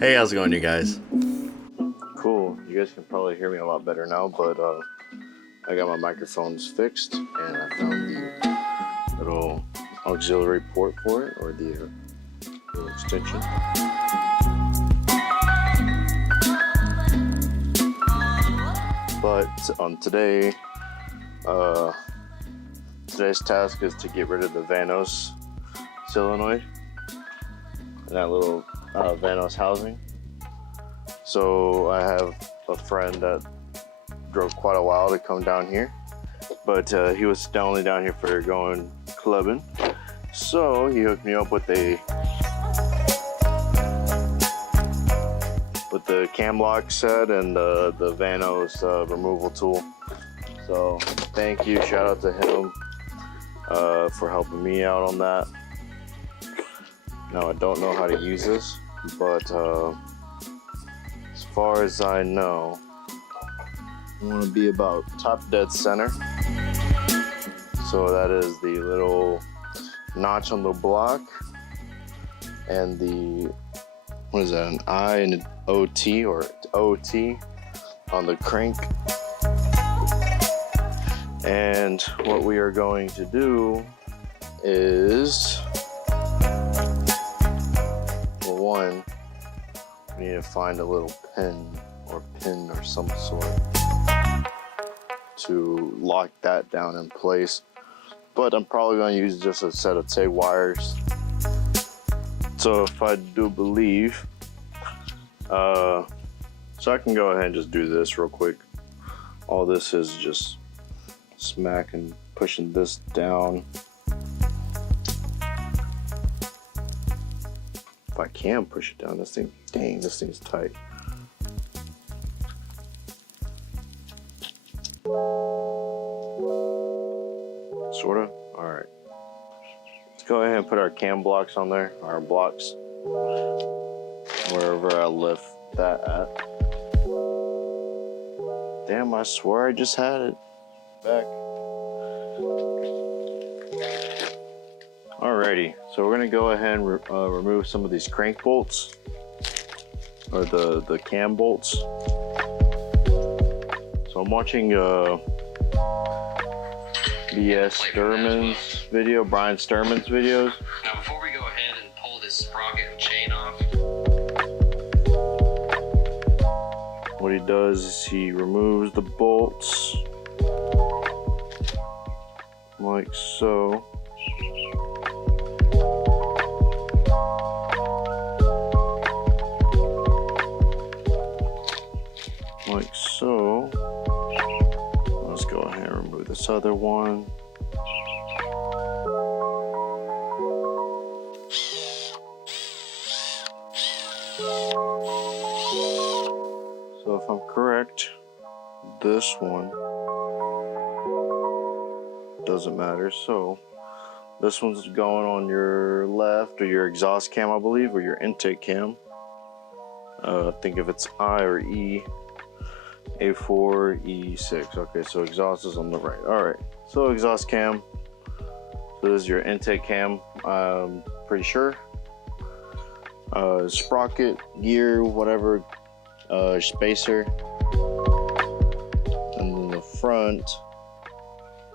Hey, how's it going, you guys? Cool. You guys can probably hear me a lot better now, but I got my microphones fixed and I found the little auxiliary port for it, or the little extension. But today's task is to get rid of the Vanos solenoid and that little Vanos housing. So I have a friend that drove quite a while to come down here, but he was only down here for going clubbing. So he hooked me up with the cam lock set and the Vanos removal tool. So thank you, shout out to him for helping me out on that. Now I don't know how to use this, but as far as I know, I want to be about top dead center. So that is the little notch on the block and the, what is that, an I and an OT or OT on the crank. And what we are going to do is, well, one, we need to find a little pin or some sort to lock that down in place. But I'm probably going to use just a set of tape wires. So if I do believe, so I can go ahead and just do this real quick. All this is just smacking, pushing this down. If I can push it down, this thing, dang, this thing's tight. Sorta. All right. Let's go ahead and put our cam blocks on there, our blocks, wherever I left that at. Damn, I swear I just had it back. Alrighty, so we're gonna go ahead and remove some of these crank bolts, or the cam bolts. So I'm watching Brian Sturman's videos. Now before we go ahead and pull this sprocket and chain off, what he does is he removes the bolts like so. Like so. Let's go ahead and remove this other one. So if I'm correct, this one doesn't matter. So this one's going on your left, or your exhaust cam, I believe, or your intake cam. Think if it's I or E. A4, E6. Okay, so exhaust is on the right. All right, so exhaust cam. So this is your intake cam, I'm pretty sure. Sprocket, gear, whatever, spacer. And then the front.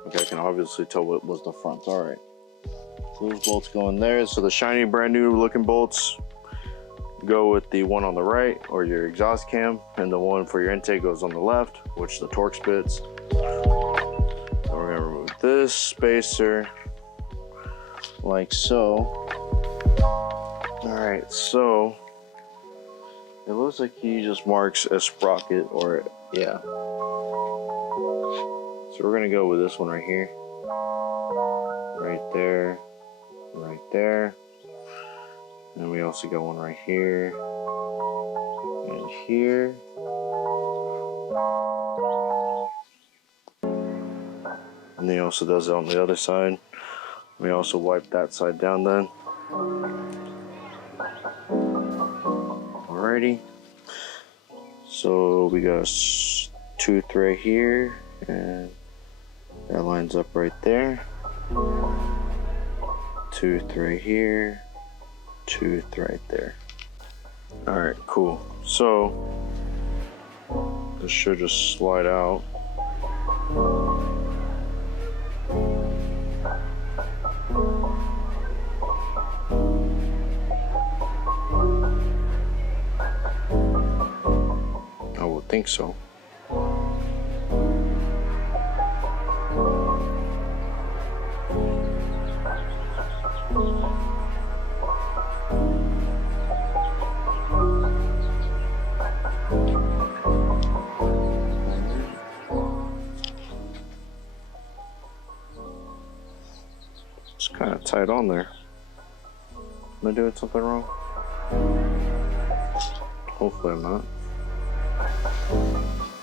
Okay, I can obviously tell what was the front. All right. So those bolts go in there. So the shiny, brand new looking bolts go with the one on the right, or your exhaust cam, and the one for your intake goes on the left, which the Torx bits. So we're gonna remove this spacer like so. All right, so it looks like he just marks a sprocket, or yeah. So we're gonna go with this one right here, right there, right there. And we also got one right here and here. And he also does it on the other side. We also wipe that side down then. Alrighty. So we got a tooth right here, and that lines up right there. Tooth right here. Tooth right there. All right, cool. So this should just slide out. I would think so. It's kind of tight on there. Am I doing something wrong? Hopefully I'm not.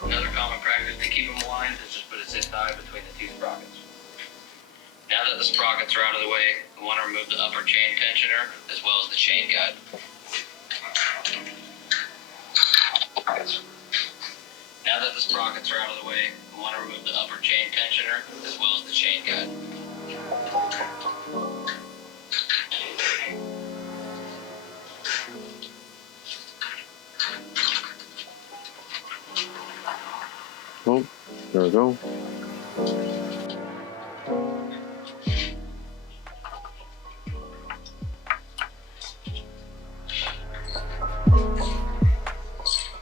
Another common practice to keep them aligned is just put a zip tie between the two sprockets. Now that the sprockets are out of the way, we want to remove the upper chain tensioner as well as the chain guide. Now that the sprockets are out of the way, we want to remove the upper chain tensioner as well as the chain guide. Oh, there we go.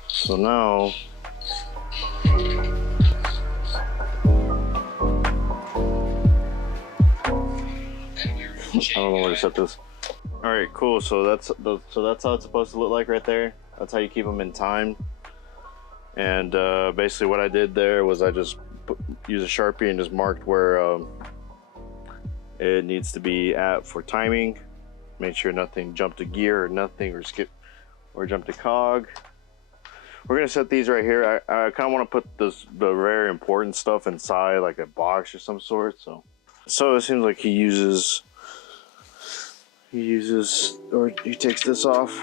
So now I don't know where to set this. All right, cool. So that's how it's supposed to look like right there. That's how you keep them in time. And basically, what I did there was I just used a Sharpie and just marked where it needs to be at for timing. Make sure nothing jumped to gear or nothing or skip or jump to cog. We're gonna set these right here. I kind of want to put the very important stuff inside, like a box or some sort. So it seems like he uses or he takes this off.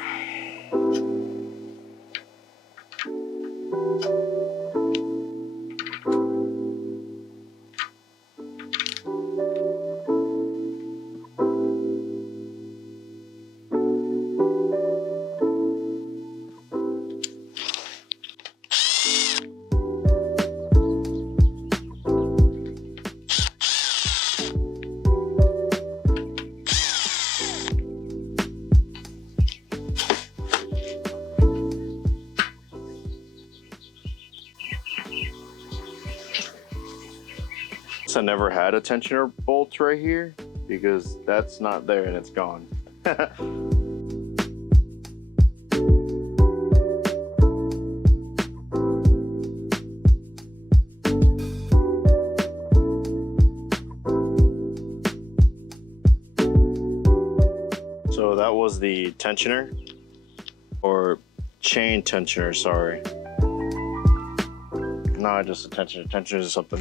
I never had a tensioner bolt right here because that's not there and it's gone. So that was the tensioner, or chain tensioner, sorry. Not just a tensioner. Tensioner is something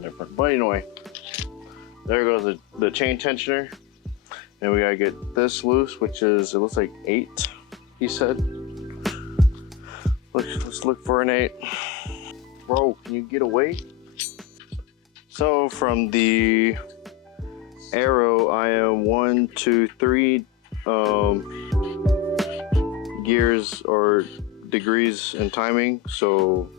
different. But anyway, there goes the chain tensioner. And we gotta get this loose, which is, it looks like 8, he said. Let's look for an 8. Bro, can you get away? So from the arrow, I am 1, 2, 3 gears or degrees in timing. So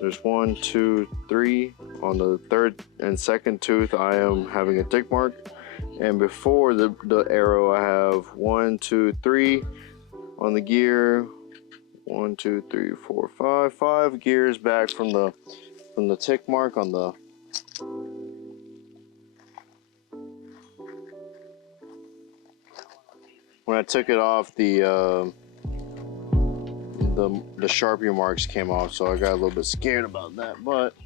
there's 1, 2, 3. On the third and second tooth, I am having a tick mark. And before the arrow, I have 1, 2, 3 on the gear. 1, 2, 3, 4, 5 gears back from the tick mark on the. When I took it off, the Sharpie marks came off, so I got a little bit scared about that. But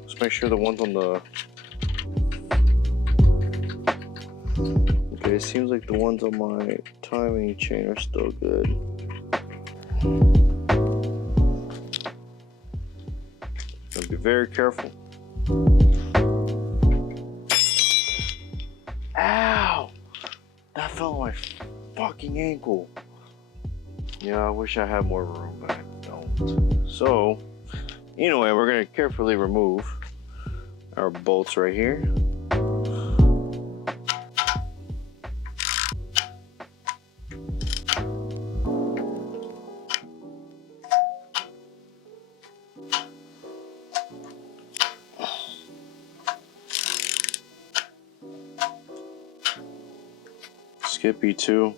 let's make sure the ones on the. Okay, it seems like the ones on my timing chain are still good. Gotta be very careful. Ow! That fell on my fucking ankle. Yeah, I wish I had more room, but I don't. So, anyway, we're gonna carefully remove our bolts right here. skip E2.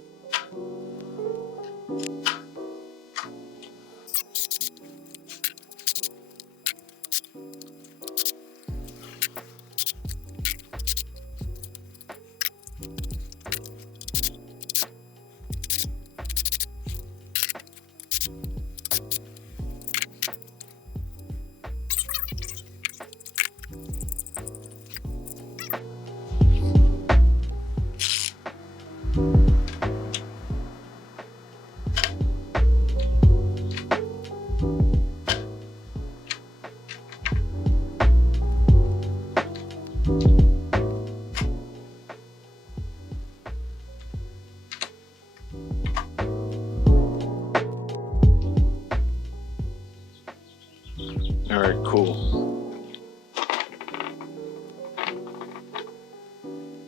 All right, cool.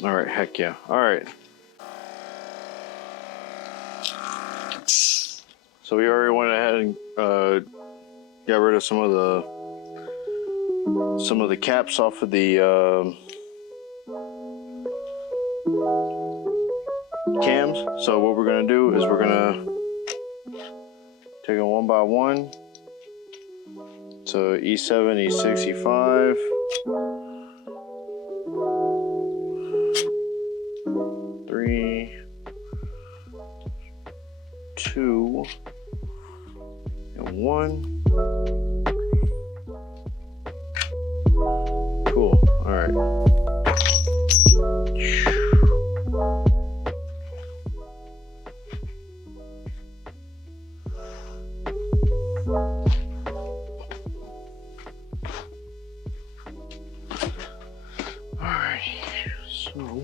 All right, heck yeah. All right. So we already went ahead and got rid of some of the caps off of the cams. So what we're gonna do is we're gonna take them one by one to E7, E6, E5. Three, 2, and 1. Cool. All right. All right. So.